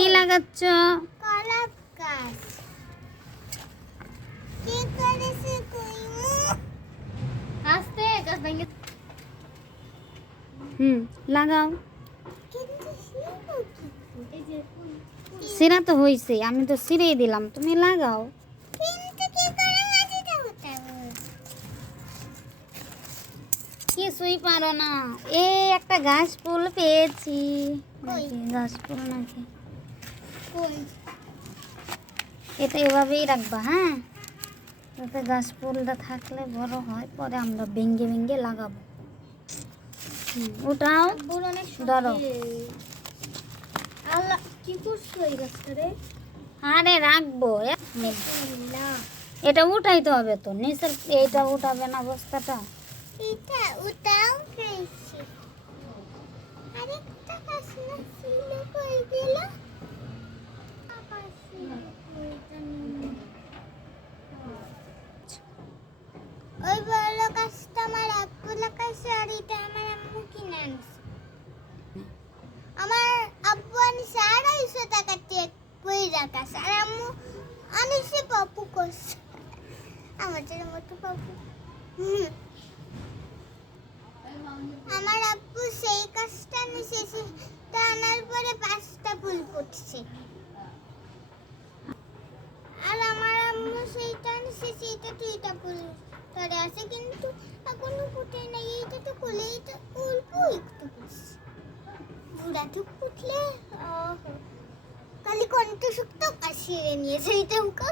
কি লাগাচ্ছ? কলা গাছ। কি করেছে কইমু? আস্তে গাছ ভেঙে। লাগাও। কিন্তু শিরো কি? এই যে সিরা তো হইছে, আমি তো সিরেই দিলাম, তুমি লাগাও। কিন্তু কি করে মাটিটা উঠাবো? কিছুই পারো না। এই একটা ঘাস ফুল পেয়েছি। কই? নাকি ঘাস ফুল নাকি? কই? এটা এভাবেই রাখবা, হ্যাঁ, যাতে ঘাস ফুলটা থাকলে বড় হয়, পরে আমরা ভেঙ্গে ভেঙ্গে লাগাবো। ওটাও বুড় অনেক ধরো। আল্লাহ কি করছো এই গাছটা রে? আরে রাখবো। এটা উঠাইতে হবে তো, নিচের এইটা উঠাবে না বস্তাটা। এটা উঠাও খাইছি। আরেকটা গাছ না ছিল কই গেল? আবার ছিল ওইটা নিয়ে। ওই বড় গাছটা আমার আব্বু লাগাইছে আর এটা আমার আম্মু কিনে আনছে। আমার আব্বু আনছে 250 টাকা দিয়ে কইরা গাছ আর আম্মু আনছে পাপু গাছ। আমাদের মতো পাপু। আমার আব্বু সেই গাছটা নিছে, সেটা আনার পরে 5টা ফুল ফুটছে। আর আমার আম্মু সেইটা নিছে, সেইটা 2টা ফুল ধরে আছে, কিন্তু এখনো ফুটে নাই। এইটা তো খুলেই তো অল্প একটু ফুটছে। বুড়াটুক ফুটলে কালি কণ্ঠ শুক্ত কাশিয়ে নিয়েছে এইটা উকা।